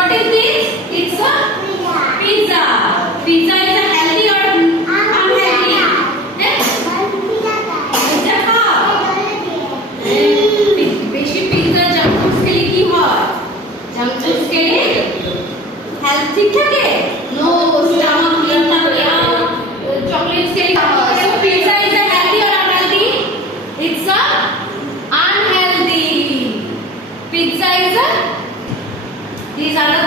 What is this? It's a pizza. Pizza is a healthy or unhealthy? Pizza খাও বেশি pizza junk food খেলে কি হয়? Junk food খেলে হেলথ ঠিক থাকে? নো, স্টমাক ক্লিন থাকে আর চকলেটস খেলে কি হয়? So pizza is a healthy or unhealthy? It's a unhealthy. Pizza is a, these are the